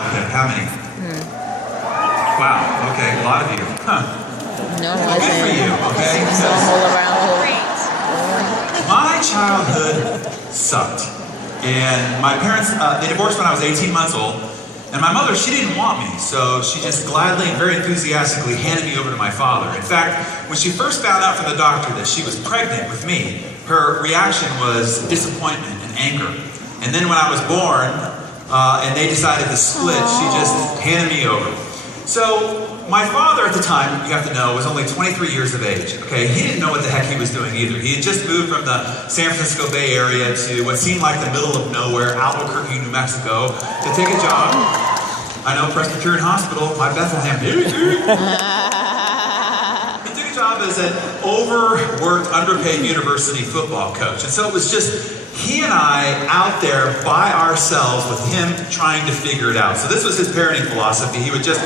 Okay, how many? Wow, okay, a lot of you. Huh. No, well, good for you, okay? My childhood sucked. And my parents, they divorced when I was 18 months old. And my mother, she didn't want me, so she just gladly and very enthusiastically handed me over to my father. In fact, when she first found out from the doctor that she was pregnant with me, her reaction was disappointment and anger. And then when I was born, and they decided to split, she just handed me over. So my father at the time, you have to know, was only 23 years of age. Okay, he didn't know what the heck he was doing either. He had just moved from the San Francisco Bay Area to what seemed like the middle of nowhere, Albuquerque, New Mexico, to take a job. I know, Presbyterian Hospital, my Bethlehem. He took a job as an overworked, underpaid university football coach. And so it was just he and I out there by ourselves with him trying to figure it out. So this was his parenting philosophy. He would just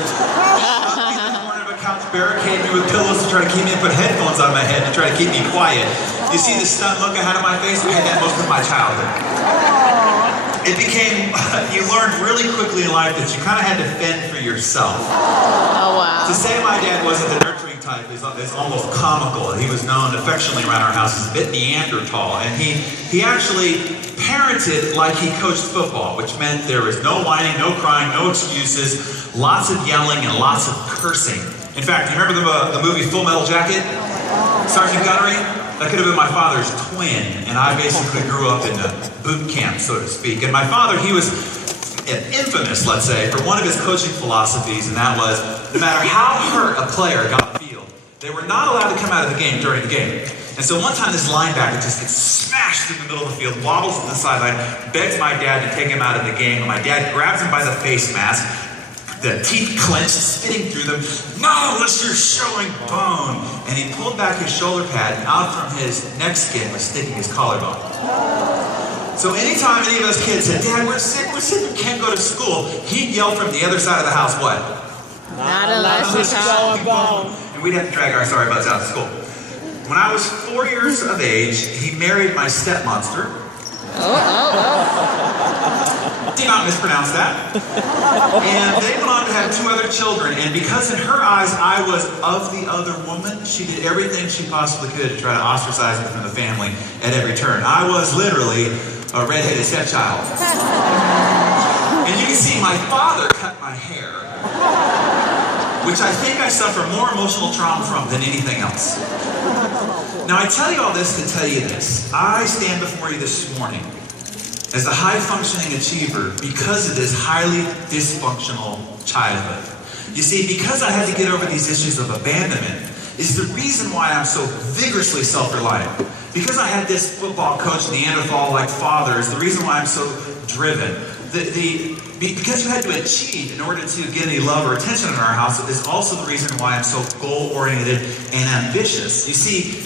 barricade me with pillows to try to keep me and put headphones on my head to try to keep me quiet. You see the stunned look I had on my face? I had that most of my childhood. It became, you learned really quickly in life that you kind of had to fend for yourself. Oh, wow. To say my dad wasn't the nurturing type is almost comical. He was known affectionately around our house as a bit Neanderthal, and he actually parented like he coached football, which meant there was no whining, no crying, no excuses, lots of yelling and lots of cursing. In fact, you remember the movie Full Metal Jacket? Sergeant Gunnery? That could have been my father's twin, and I basically grew up in a boot camp, so to speak. And my father, he was infamous, let's say, for one of his coaching philosophies, and that was, no matter how hurt a player got on the field, they were not allowed to come out of the game during the game. And so one time this linebacker just gets smashed through the middle of the field, wobbles to the sideline, begs my dad to take him out of the game, and my dad grabs him by the face mask, the teeth clenched, spitting through them. No, unless you're showing bone. And he pulled back his shoulder pad, and out from his neck skin was sticking his collarbone. So anytime any of those kids said, "Dad, we're sick, we can't go to school," he'd yell from the other side of the house, what? Not unless you're showing bone. And we'd have to drag our sorry butts out of school. When I was 4 years of age, he married my stepmonster. Did not mispronounce that. And they went on to have 2 other children, and because in her eyes I was of the other woman, she did everything she possibly could to try to ostracize me from the family at every turn. I was literally a redheaded stepchild. And you can see my father cut my hair, which I think I suffer more emotional trauma from than anything else. Now I tell you all this to tell you this. I stand before you this morning as a high-functioning achiever because of this highly dysfunctional childhood. You see, because I had to get over these issues of abandonment is the reason why I'm so vigorously self-reliant. Because I had this football coach, Neanderthal-like father, is the reason why I'm so driven. Because you had to achieve in order to get any love or attention in our house is also the reason why I'm so goal-oriented and ambitious. You see,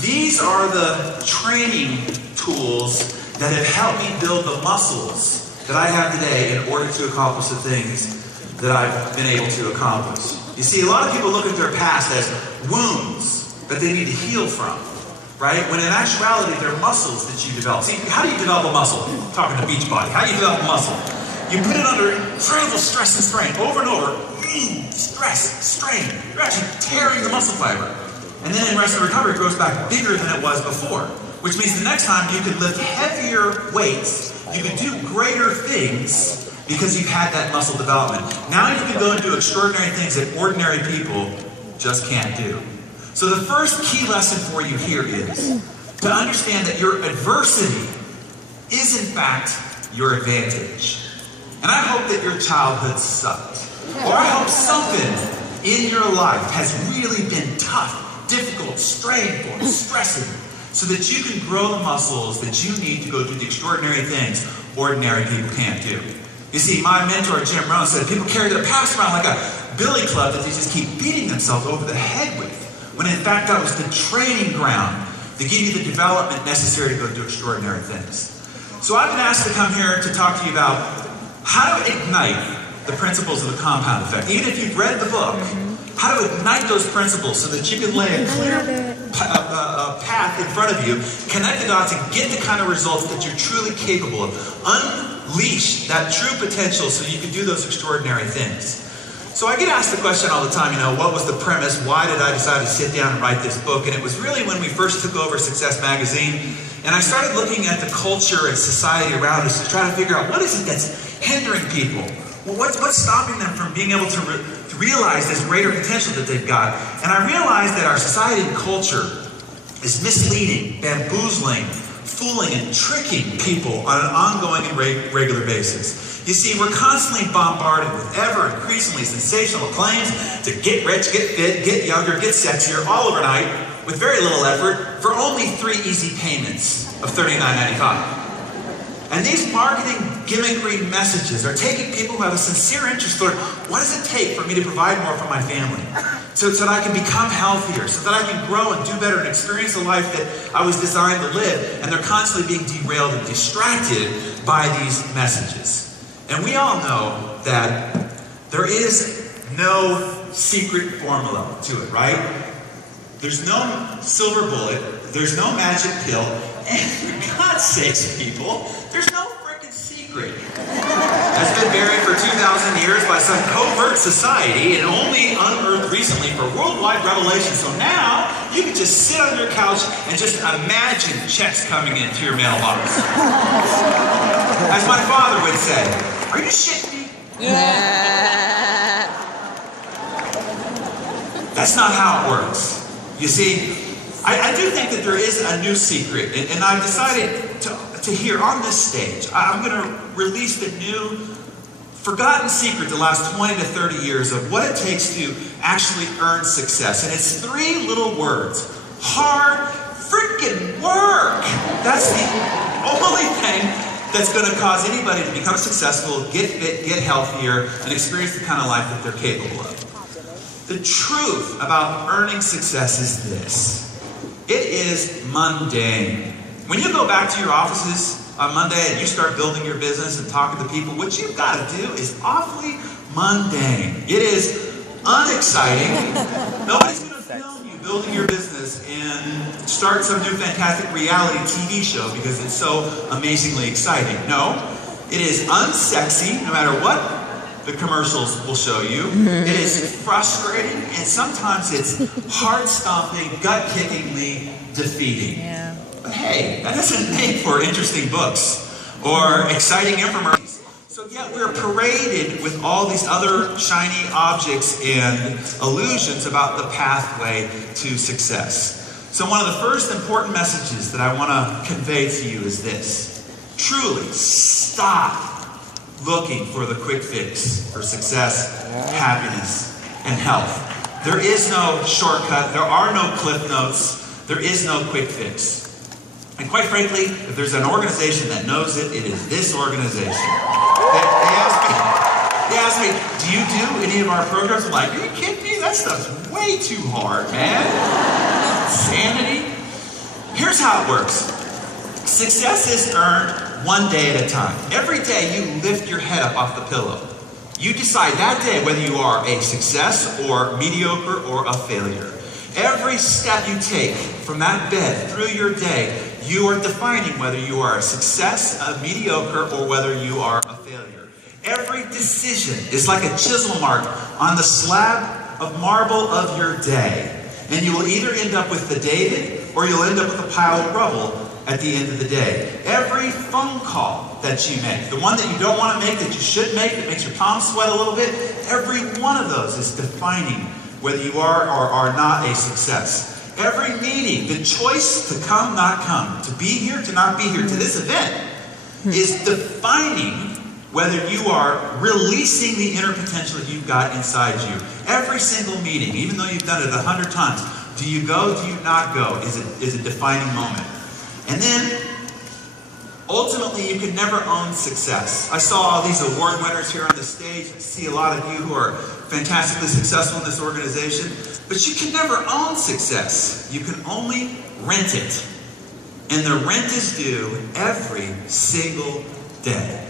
these are the training tools that have helped me build the muscles that I have today in order to accomplish the things that I've been able to accomplish. You see, a lot of people look at their past as wounds that they need to heal from, right? When in actuality, they're muscles that you develop. See, how do you develop a muscle? I'm talking to Beachbody. How do you develop a muscle? You put it under incredible stress and strain, over and over. Stress, strain. You're actually tearing the muscle fiber. And then in rest and recovery, it grows back bigger than it was before. Which means the next time you can lift heavier weights, you can do greater things because you've had that muscle development. Now you can go and do extraordinary things that ordinary people just can't do. So the first key lesson for you here is to understand that your adversity is in fact your advantage. And I hope that your childhood sucked. Or I hope something in your life has really been tough, difficult, strainful, stressing, so that you can grow the muscles that you need to go do the extraordinary things ordinary people can't do. You see, my mentor, Jim Rohn, said people carry their past around like a billy club that they just keep beating themselves over the head with, when in fact that was the training ground to give you the development necessary to go do extraordinary things. So I've been asked to come here to talk to you about how to ignite the principles of the compound effect. Even if you've read the book, how to ignite those principles so that you can lay a clear path in front of you, connect the dots and get the kind of results that you're truly capable of. Unleash that true potential so you can do those extraordinary things. So I get asked the question all the time, what was the premise? Why did I decide to sit down and write this book? And it was really when we first took over Success Magazine, and I started looking at the culture and society around us to try to figure out what is it that's hindering people? Well, what's stopping them from being able to realize this greater potential that they've got? And I realized that our society and culture is misleading, bamboozling, fooling, and tricking people on an ongoing and regular basis. You see, we're constantly bombarded with ever increasingly sensational claims to get rich, get fit, get younger, get sexier, all overnight, with very little effort, for only 3 easy payments of $39.95. And these marketing gimmickry messages are taking people who have a sincere interest for what does it take for me to provide more for my family? So that I can become healthier, so that I can grow and do better and experience the life that I was designed to live. And they're constantly being derailed and distracted by these messages. And we all know that there is no secret formula to it, right? There's no silver bullet, there's no magic pill, and for God's sakes, people, there's no freaking secret. That's been buried for 2,000 years by some covert society and only unearthed recently for worldwide revelation. So now, you can just sit on your couch and just imagine checks coming into your mailbox. As my father would say, are you shitting me? Yeah. That's not how it works. You see, I do think that there is a new secret, and I've decided to here on this stage, I'm going to release the new forgotten secret the last 20 to 30 years of what it takes to actually earn success. And it's 3 little words. Hard freaking work. That's the only thing that's going to cause anybody to become successful, get fit, get healthier, and experience the kind of life that they're capable of. The truth about earning success is this. It is mundane. When you go back to your offices on Monday and you start building your business and talking to people, what you've got to do is awfully mundane. It is unexciting. Nobody's going to film you building your business and start some new fantastic reality TV show because it's so amazingly exciting. No, it is unsexy no matter what the commercials will show you. It is frustrating, and sometimes it's heart-stomping, gut-kickingly defeating. Yeah. But hey, that doesn't make for interesting books or exciting infomercials. So yeah, we're paraded with all these other shiny objects and illusions about the pathway to success. So one of the first important messages that I want to convey to you is this. Truly, stop looking for the quick fix for success, happiness, and health. There is no shortcut. There are no cliff notes. There is no quick fix. And quite frankly, if there's an organization that knows it, it is this organization. They ask me, do you do any of our programs? I'm like, are you kidding me? That stuff's way too hard, man. Insanity. Here's how it works. Success is earned one day at a time. Every day you lift your head up off the pillow. You decide that day whether you are a success or mediocre or a failure. Every step you take from that bed through your day, you are defining whether you are a success, a mediocre, or whether you are a failure. Every decision is like a chisel mark on the slab of marble of your day. And you will either end up with the David or you'll end up with a pile of rubble at the end of the day. Every phone call that you make, the one that you don't want to make, that you should make, that makes your palms sweat a little bit, every one of those is defining whether you are or are not a success. Every meeting, the choice to come, not come, to be here, to not be here, to this event, is defining whether you are releasing the inner potential you've got inside you. Every single meeting, even though you've done it 100 times, do you go, do you not go, is a defining moment. And then, ultimately, you can never own success. I saw all these award winners here on the stage. I see a lot of you who are fantastically successful in this organization. But you can never own success. You can only rent it. And the rent is due every single day.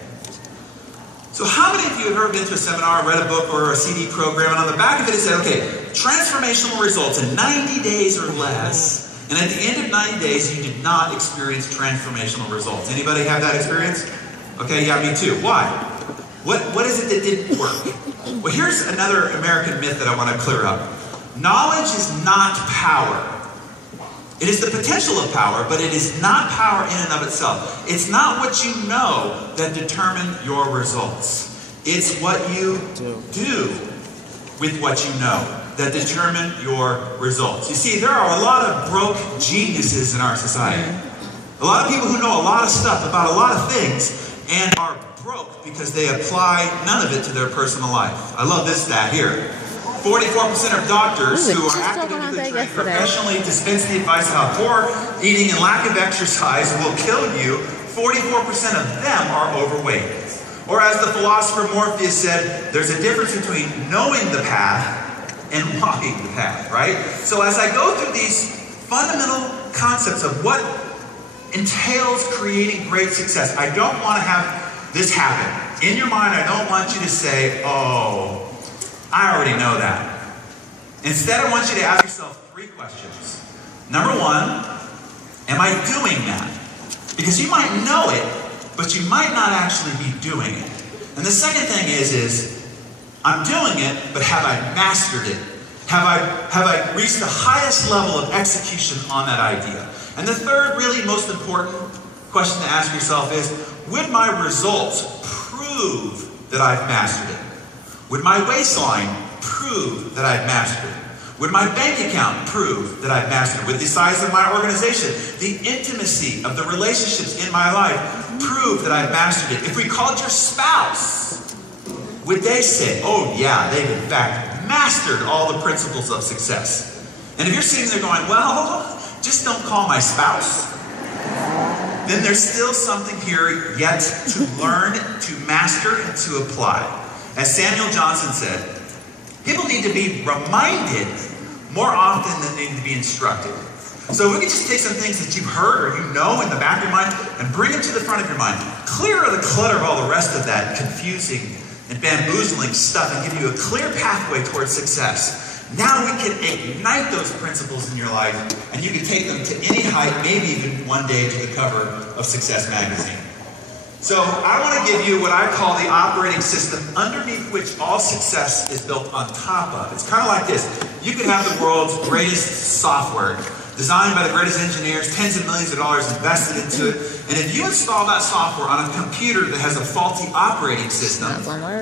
So how many of you have ever been to a seminar, read a book, or a CD program, and on the back of it said, okay, transformational results in 90 days or less. And at the end of 90 days, you did not experience transformational results. Anybody have that experience? Okay, yeah, me too. Why? What is it that didn't work? Well, here's another American myth that I want to clear up. Knowledge is not power. It is the potential of power, but it is not power in and of itself. It's not what you know that determine your results. It's what you do with what you know that determine your results. You see, there are a lot of broke geniuses in our society. A lot of people who know a lot of stuff about a lot of things and are broke because they apply none of it to their personal life. I love this stat here. 44% of doctors who are academically trained professionally dispense the advice of how poor eating and lack of exercise will kill you. 44% of them are overweight. Or as the philosopher Morpheus said, there's a difference between knowing the path and walking the path, right? So as I go through these fundamental concepts of what entails creating great success, I don't want to have this happen. In your mind, I don't want you to say, oh, I already know that. Instead, I want you to ask yourself 3 questions. Number 1, am I doing that? Because you might know it, but you might not actually be doing it. And the second thing is I'm doing it, but have I mastered it? Have I reached the highest level of execution on that idea? And the third, really most important question to ask yourself is, would my results prove that I've mastered it? Would my waistline prove that I've mastered it? Would my bank account prove that I've mastered it? Would the size of my organization, the intimacy of the relationships in my life prove that I've mastered it? If we called your spouse, would they say, oh yeah, they've in fact mastered all the principles of success? And if you're sitting there going, well, just don't call my spouse, then there's still something here yet to learn, to master, and to apply. As Samuel Johnson said, people need to be reminded more often than they need to be instructed. So if we can just take some things that you've heard or you know in the back of your mind and bring them to the front of your mind, clear the clutter of all the rest of that confusing and bamboozling stuff and give you a clear pathway towards success. Now we can ignite those principles in your life and you can take them to any height, maybe even one day to the cover of Success Magazine. So I want to give you what I call the operating system underneath which all success is built on top of. It's kind of like this. You could have the world's greatest software, designed by the greatest engineers, tens of millions of dollars invested into it. And if you install that software on a computer that has a faulty operating system,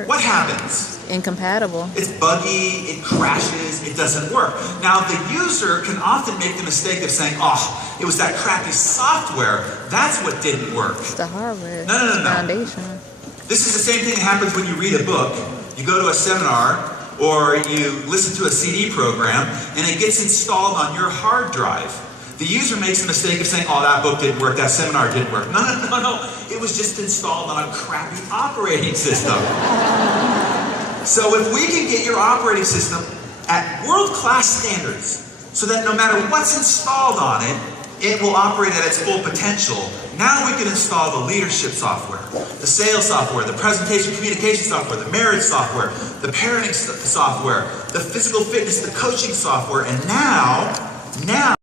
what happens? Incompatible. It's buggy, it crashes, it doesn't work. Now the user can often make the mistake of saying, oh, it was that crappy software, that's what didn't work. It's the hardware. No. Foundation. This is the same thing that happens when you read a book, you go to a seminar, or you listen to a CD program, and it gets installed on your hard drive. The user makes the mistake of saying, oh, that book didn't work, that seminar didn't work. No. It was just installed on a crappy operating system. So if we can get your operating system at world-class standards, so that no matter what's installed on it, it will operate at its full potential. Now we can install the leadership software, the sales software, the presentation communication software, the marriage software, the parenting software, the physical fitness, the coaching software, and now